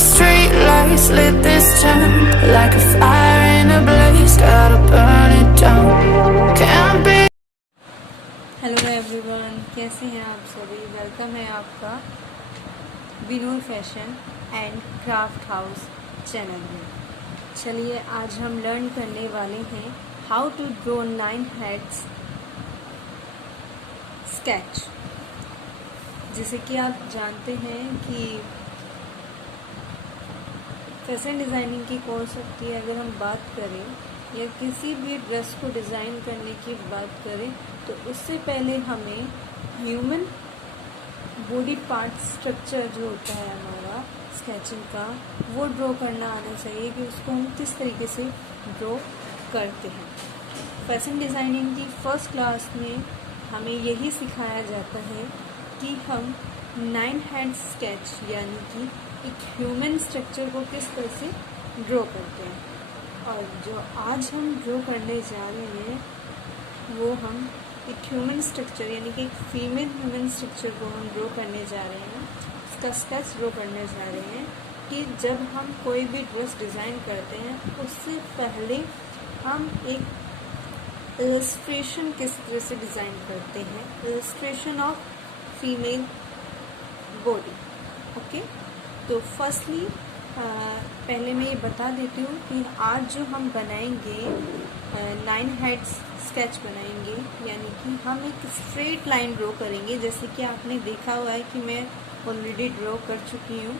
street lights lit this town like a fire in a blaze, gotta burn it down. Can't be. Hello everyone, कैसे हैं आप सभी। Welcome है आपका Vinoor fashion and craft house channel में। चलिए आज हम लर्न करने वाले हैं how to draw 9 heads sketch. जैसे कि आप जानते हैं कि फैशन डिज़ाइनिंग की कोर्स होती है। अगर हम बात करें या किसी भी ड्रेस को डिज़ाइन करने की बात करें तो उससे पहले हमें ह्यूमन बॉडी पार्ट स्ट्रक्चर जो होता है हमारा स्केचिंग का, वो ड्रॉ करना आना चाहिए कि उसको हम किस तरीके से ड्रॉ करते हैं। फैशन डिज़ाइनिंग की फर्स्ट क्लास में हमें यही सिखाया जाता है कि हम 9 हैंड स्केच यानी कि एक ह्यूमन स्ट्रक्चर को किस तरह से ड्रॉ करते हैं। और जो आज हम ड्रॉ करने जा रहे हैं वो हम एक ह्यूमन स्ट्रक्चर यानी कि एक फीमेल ह्यूमन स्ट्रक्चर को हम ड्रॉ करने जा रहे हैं। उसका स्केच ड्रॉ करने जा रहे हैं कि जब हम कोई भी ड्रेस डिज़ाइन करते हैं उससे पहले हम एक इलस्ट्रेशन किस तरह से डिज़ाइन करते हैं, illustration of female body. Okay, तो फर्स्टली पहले मैं ये बता देती हूँ कि आज जो हम बनाएंगे 9 हेड्स स्केच बनाएंगे, यानी कि हम एक स्ट्रेट लाइन ड्रॉ करेंगे। जैसे कि आपने देखा हुआ है कि मैं ऑलरेडी ड्रॉ कर चुकी हूँ।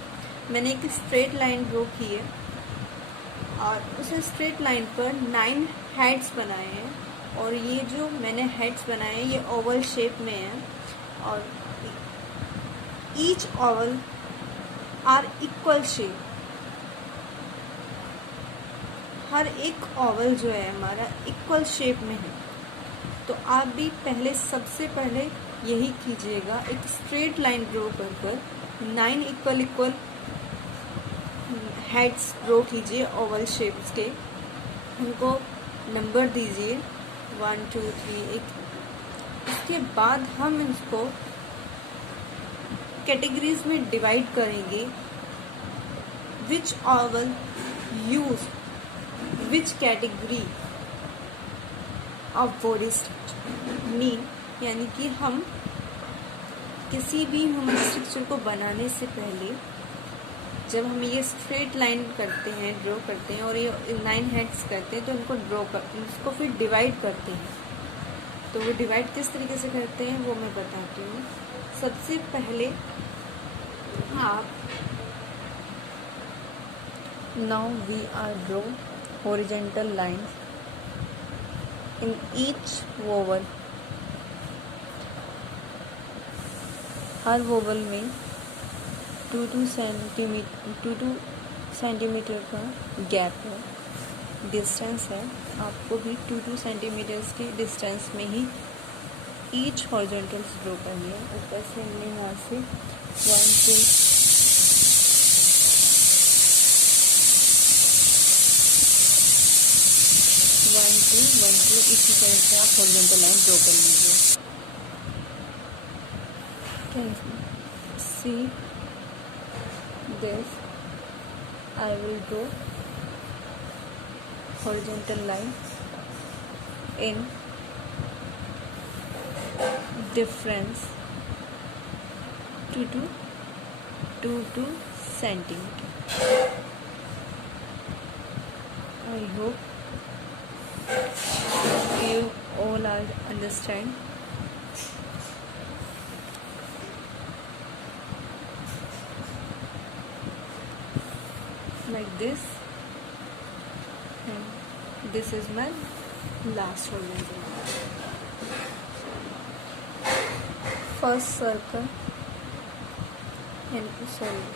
मैंने एक स्ट्रेट लाइन ड्रॉ की है और उस स्ट्रेट लाइन पर 9 हेड्स बनाए हैं। और ये जो मैंने हेड्स बनाए हैं ये ओवल शेप में है और each oval are equal shape. हर एक ओवल जो है हमारा इक्वल शेप में है। तो आप भी पहले सबसे पहले यही कीजिएगा, एक स्ट्रेट लाइन ड्रॉ कर 9 इक्वल हेड्स ड्रॉ कीजिए ओवल शेप्स के। उनको नंबर दीजिए 1 2 3 1। उसके बाद हम इसको कैटेगरीज में डिवाइड करेंगे। Which oval use which category of body structure mean, यानी कि हम किसी भी ह्यूमन स्ट्रक्चर को बनाने से पहले जब हम ये स्ट्रेट लाइन करते हैं, ड्रॉ करते हैं और ये 9 हेड्स करते हैं तो उनको उसको फिर डिवाइड करते हैं। तो वो डिवाइड किस तरीके से करते हैं वो मैं बताती हूँ। सबसे पहले आप now we are draw horizontal lines in each vowel. हर वोवल में 2 सेंटीमीटर का गैप है, डिस्टेंस है। आपको भी 2 सेंटीमीटर्स के डिस्टेंस में ही ईच हॉरिजॉन्टल्स ड्रॉ करनी है। ऊपर से हमने यहाँ से 1 2 इसी तरह से आप हॉरिजॉन्टल लाइन ड्रॉ कर लीजिए। Can see this, I will draw horizontal line in difference 2 centimeter. I hope you all are understand. Like this, and this is my last horizontal. First circle and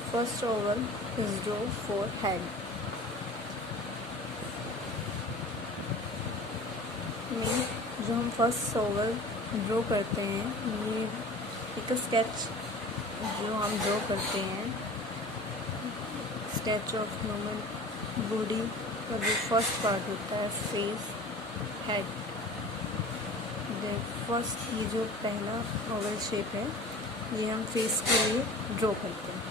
first oval is draw for head. जो हम first Oval draw करते हैं ये एक sketch जो हम draw करते हैं स्केच ऑफ ह्यूमन बॉडी का जो फर्स्ट पार्ट होता है फेस हेड। फर्स्ट ये जो पहला ओवल शेप है ये हम फेस के लिए ड्रॉ करते हैं।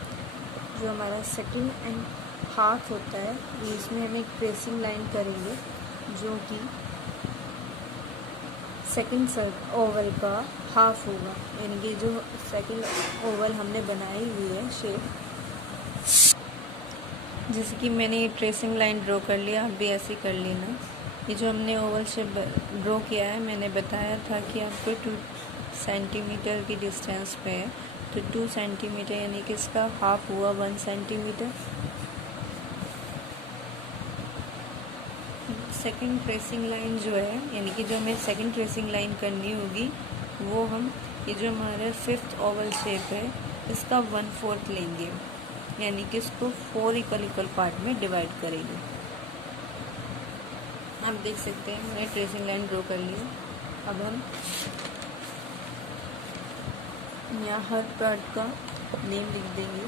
जो हमारा सेकंड एंड हाफ होता है, इसमें हम एक ट्रेसिंग लाइन करेंगे जो कि सेकंड ओवल का हाफ होगा, यानी कि जो सेकंड ओवल हमने बनाई हुई है शेप, जैसे कि मैंने ये ट्रेसिंग लाइन ड्रॉ कर लिया, आप भी ऐसे कर लेना। ये जो हमने ओवल शेप ड्रॉ किया है, मैंने बताया था कि आपको 2 सेंटीमीटर की डिस्टेंस पे है, तो 2 सेंटीमीटर यानी कि इसका हाफ हुआ 1 सेंटीमीटर। सेकंड ट्रेसिंग लाइन जो है, यानी कि जो हमें सेकंड ट्रेसिंग लाइन करनी होगी, वो हम ये जो हमारा 5th ओवल शेप है इसका 1/4 लेंगे, यानी कि इसको 4 इक्वल पार्ट में डिवाइड करेंगे। आप देख सकते हैं मैंने ट्रेसिंग लाइन ड्रॉ कर ली। अब हम यहाँ हर पार्ट का नेम लिख देंगे,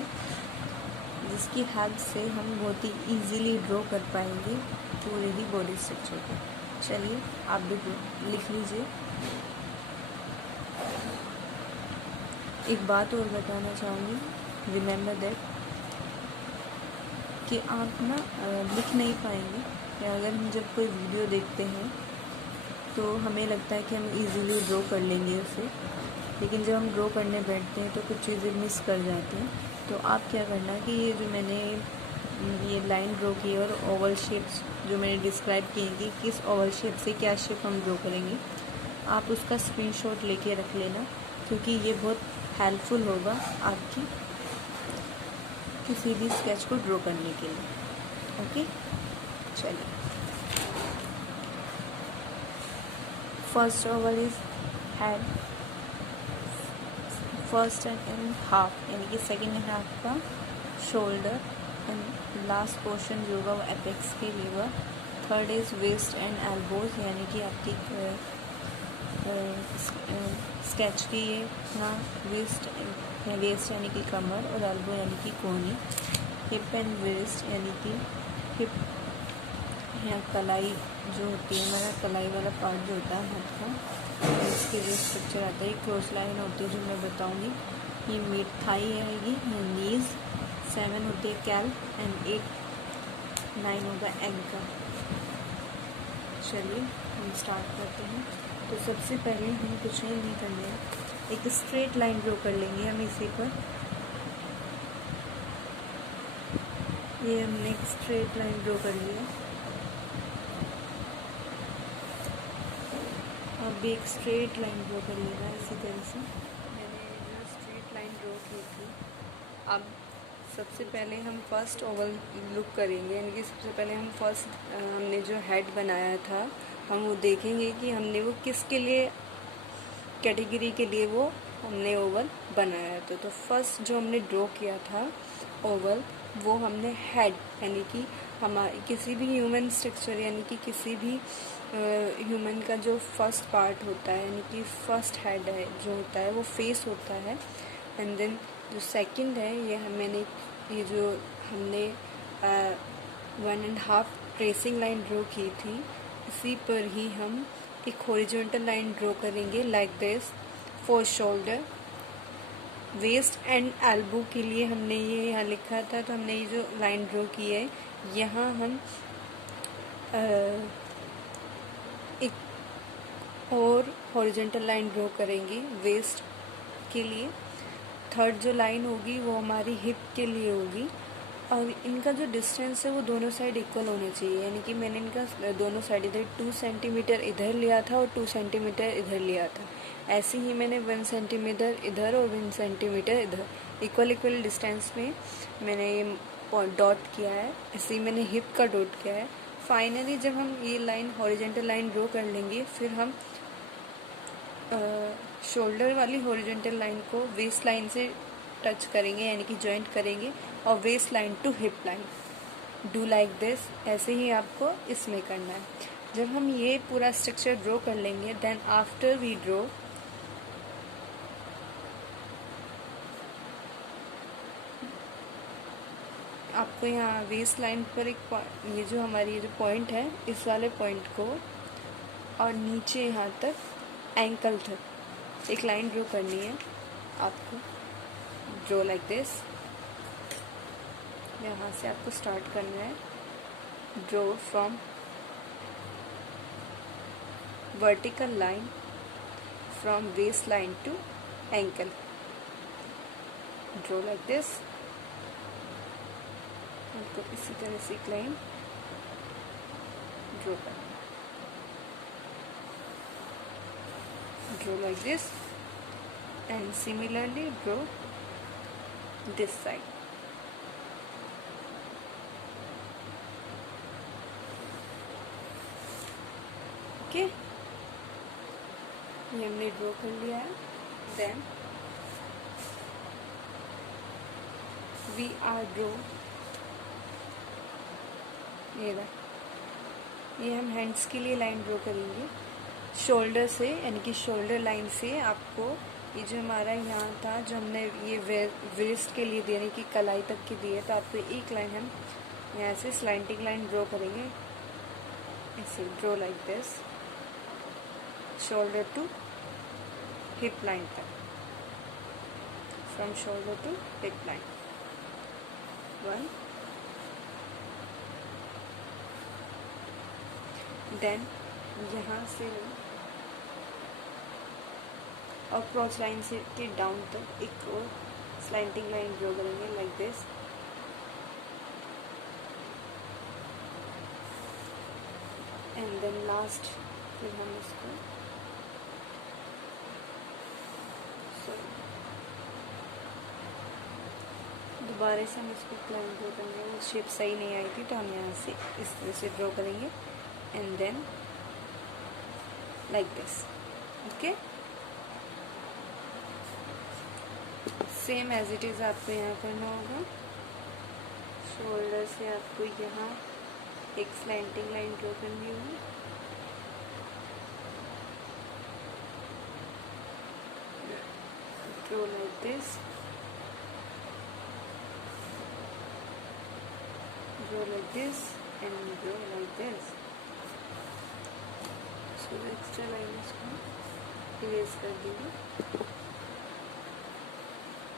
जिसकी हेल्प से हम बहुत ही इजीली ड्रॉ कर पाएंगे पूरे ही बॉडी स्ट्रक्चर को। चलिए आप भी लिख लीजिए। एक बात और बताना चाहूँगी, रिमेंबर दैट कि आप ना लिख नहीं पाएंगे, या अगर हम जब कोई वीडियो देखते हैं तो हमें लगता है कि हम इजीली ड्रॉ कर लेंगे उसे, लेकिन जब हम ड्रॉ करने बैठते हैं तो कुछ चीज़ें मिस कर जाती हैं। तो आप क्या करना कि ये जो मैंने ये लाइन ड्रॉ की और ओवल शेप्स जो मैंने डिस्क्राइब किए कि किस ओवल शेप से क्या शेप हम ड्रॉ करेंगे, आप उसका स्क्रीनशॉट लेके रख लेना, क्योंकि ये बहुत हेल्पफुल होगा आपकी किसी भी स्केच को ड्रॉ करने के लिए। ओके, चलिए। First oval is head, first and half यानी कि सेकेंड एंड हाफ का शोल्डर, एंड लास्ट पोर्शन जो होगा वो एपेक्स के लिए होगा। Third is waist and elbows, यानी कि आपकी स्केच की ये ना वेस्ट यानी कि कमर, और एल्बो यानी कि कोहनी। हिप एंड वेस्ट यानी कि हिप या कलाई जो होती है, हमारा कलाई वाला पार्ट जो होता है हाथ का, इसके जो स्ट्रक्चर आता है, क्लोज लाइन होती है जो मैं बताऊंगी। ये मिड थाई आएगी, नीज, 7 होती है कैल्फ, एंड 8 9 होगा एंकल। चलिए हम स्टार्ट करते हैं। तो सबसे पहले हम कुछ नहीं करना है, एक स्ट्रेट लाइन ड्रॉ कर लेंगे हम इसी पर। ये हमने एक स्ट्रेट लाइन ड्रॉ कर लिया। अब भी एक स्ट्रेट लाइन ड्रॉ कर लेना इसी तरह से। मैंने जो स्ट्रेट लाइन ड्रॉ की थी, अब सबसे पहले हम फर्स्ट ओवल लुक करेंगे, यानी कि सबसे पहले हम हमने जो हेड बनाया था, हम वो देखेंगे कि हमने वो किसके लिए, कैटेगरी के लिए वो हमने ओवल बनाया था। तो फर्स्ट जो हमने ड्रॉ किया था ओवल, वो हमने हेड यानी कि हमारे किसी भी ह्यूमन स्ट्रक्चर यानी कि किसी भी ह्यूमन का जो फर्स्ट पार्ट होता है, यानी कि फर्स्ट हेड है जो होता है वो फेस होता है। एंड देन जो सेकंड है, ये जो हमने 1.5 ट्रेसिंग लाइन ड्रॉ की थी, इसी पर ही हम एक हॉरिजॉन्टल लाइन ड्रॉ करेंगे like this for shoulder. Waist and elbow के लिए हमने ये यहाँ लिखा था, तो हमने ये जो लाइन ड्रॉ की है, यहाँ हम एक और हॉरिजॉन्टल लाइन ड्रॉ करेंगे वेस्ट के लिए। थर्ड जो लाइन होगी वो हमारी हिप के लिए होगी, और इनका जो डिस्टेंस है वो दोनों साइड इक्वल होने चाहिए, यानी कि मैंने इनका दोनों साइड इधर 2 सेंटीमीटर इधर लिया था और 2 सेंटीमीटर इधर लिया था। ऐसे ही मैंने 1 सेंटीमीटर इधर और 1 सेंटीमीटर इधर इक्वल डिस्टेंस में मैंने ये डॉट किया है। ऐसे ही मैंने हिप का डॉट किया है। फाइनली जब हम ये लाइन हॉरिजॉन्टल लाइन ड्रॉ कर लेंगे, फिर हम शोल्डर वाली हॉरिजॉन्टल लाइन को वेस्ट लाइन से टच करेंगे, यानी कि जॉइंट करेंगे, और waist line to hip line. Do like this, ऐसे ही आपको इसमें करना है। जब हम ये पूरा स्ट्रक्चर ड्रॉ कर लेंगे, देन आफ्टर वी ड्रॉ आपको यहाँ वेस्ट लाइन पर एक ये जो हमारी जो पॉइंट है, इस वाले पॉइंट को और नीचे यहाँ तक एंकल तक एक लाइन ड्रॉ करनी है आपको। Draw like this. यहाँ से आपको स्टार्ट करना है, draw from vertical line from waist line to ankle, draw like this. आपको इसी तरह से एक लाइन ड्रॉ करना, draw like this and similarly draw this side. Okay, ये हमने ड्रॉ कर लिया है। देन वी आर ड्रॉ, ये हम हैंड्स के लिए लाइन ड्रॉ करेंगे शोल्डर से, यानी कि शोल्डर लाइन से आपको ये जो हमारा यहाँ था, जो हमने ये वेस्ट के लिए देने की कलाई तक की दी है, तो आपको एक लाइन हम यहाँ से स्लाइंटिंग लाइन ड्रॉ करेंगे, ऐसे draw like this, shoulder to hip line तक, from shoulder to hip line, 1, then यहाँ से और क्रॉस लाइन से के डाउन तक एक और स्लाइंटिंग लाइन ड्रॉ करेंगे like this, and then last फिर हम इसको दोबारा से हम इसको लाइन ड्रॉ करेंगे, वो शेप सही नहीं आई थी तो हम यहाँ से इस तरह से ड्रॉ करेंगे and then like this. Okay, same as it is आपको यहाँ करना होगा। शोल्डर से आपको यहाँ एक स्लैंटिंग लाइन ड्रॉ करनी होगी, draw like this, draw like this and draw like this. So extra lines को erase कर देंगे।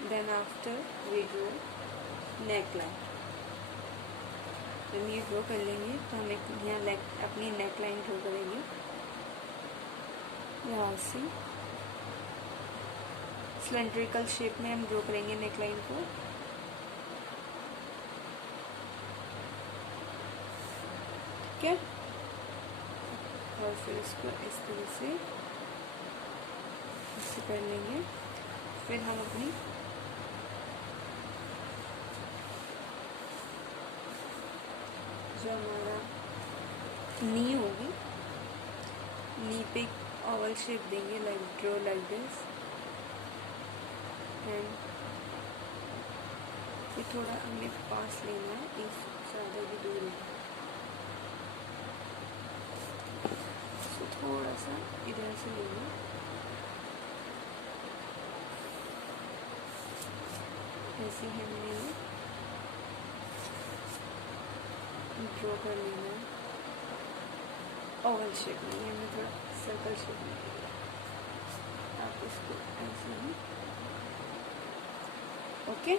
Then after we draw neck line। जब ये ड्रॉ कर लेंगे तो हम एक यहाँ अपनी नेक लाइन ड्रॉ करेंगे, यहाँ से सिलेंड्रिकल शेप में हम ड्रॉ करेंगे नेक लाइन को। ठीक है, और फिर इसको इस तरह से ऐसे कर लेंगे। फिर हम अपनी जो हमारा नी होगी, नी पे ओवल शेप देंगे, like draw like this, and फिर थोड़ा हमें पास लेना है, इससे ज़्यादा भी दूर है, थोड़ा सा इधर से लेंगे, ऐसे ही हमने ड्रॉ कर लेना है ओवल शेप में, हमें थोड़ा सर्कल शेप में, आप इसको ऐसे ही। ओके,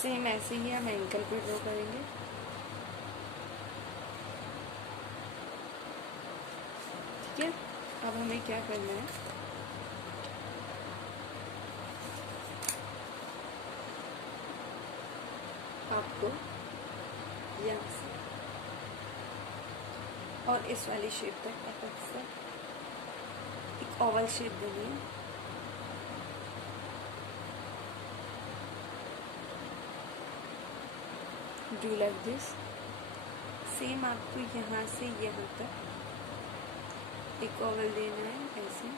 सेम ऐसे ही हम एंकल पे ड्रॉ करेंगे। ठीक है, अब हमें क्या करना है, आपको यहाँ से और इस वाली शेप तक आप से एक ओवल शेप देनी है। Do like this. सेम आपको यहाँ से यहाँ तक एक ओवल देना है ऐसे।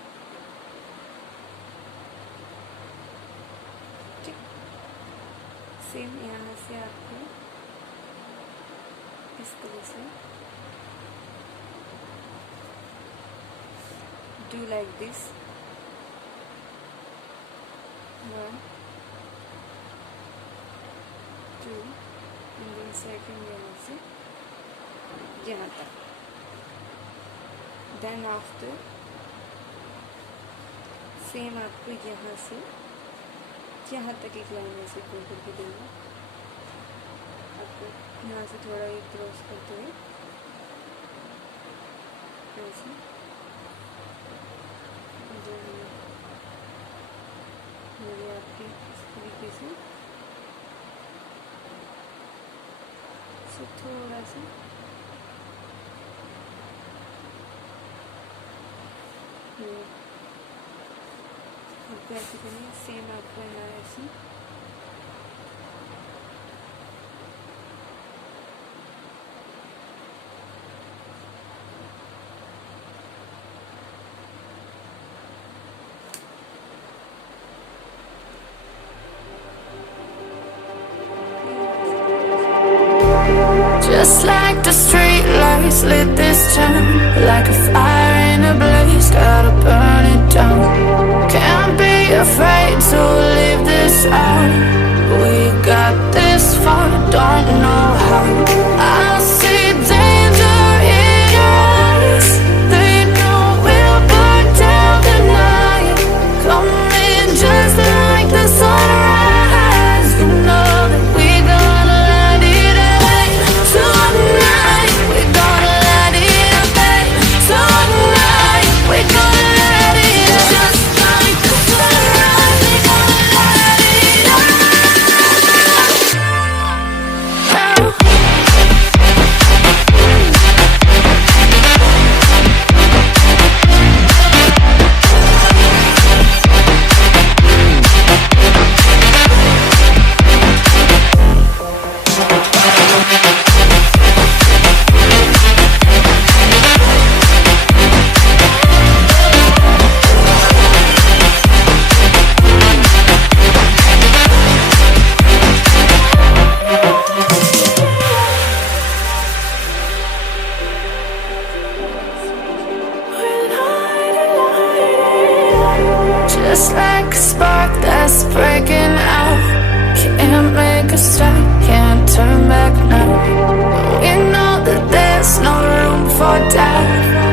ठीक, सेम यहाँ से आपको इस तरह से do like this. 1 2 and then second यहाँ से यहाँ तक। देन आफ्टर सेम आपको यहाँ से यहाँ तक एक लाइन ऐसे ड्रॉ करके देना। यहाँ से थोड़ा ये क्रॉस करते हुए ऐसे मेरे आपके इस तरीके से थोड़ा सा आपको ऐसे करना है, सेम आपको यहाँ ऐसे Just like the street lights lit this town, like a fire in a blaze, gotta burn it down. Can't be afraid to leave this out. We got this far, don't know how. I see danger in your eyes. They know we'll burn down the night. Coming just like the sunrise. You know that we're gonna light it up tonight. We're gonna light it up tonight. We're gonna light it up just like the sunrise. We're gonna light it up now. Just like a spark that's breaking out. Can't make a stop, can't turn back now. We know that there's no room for doubt.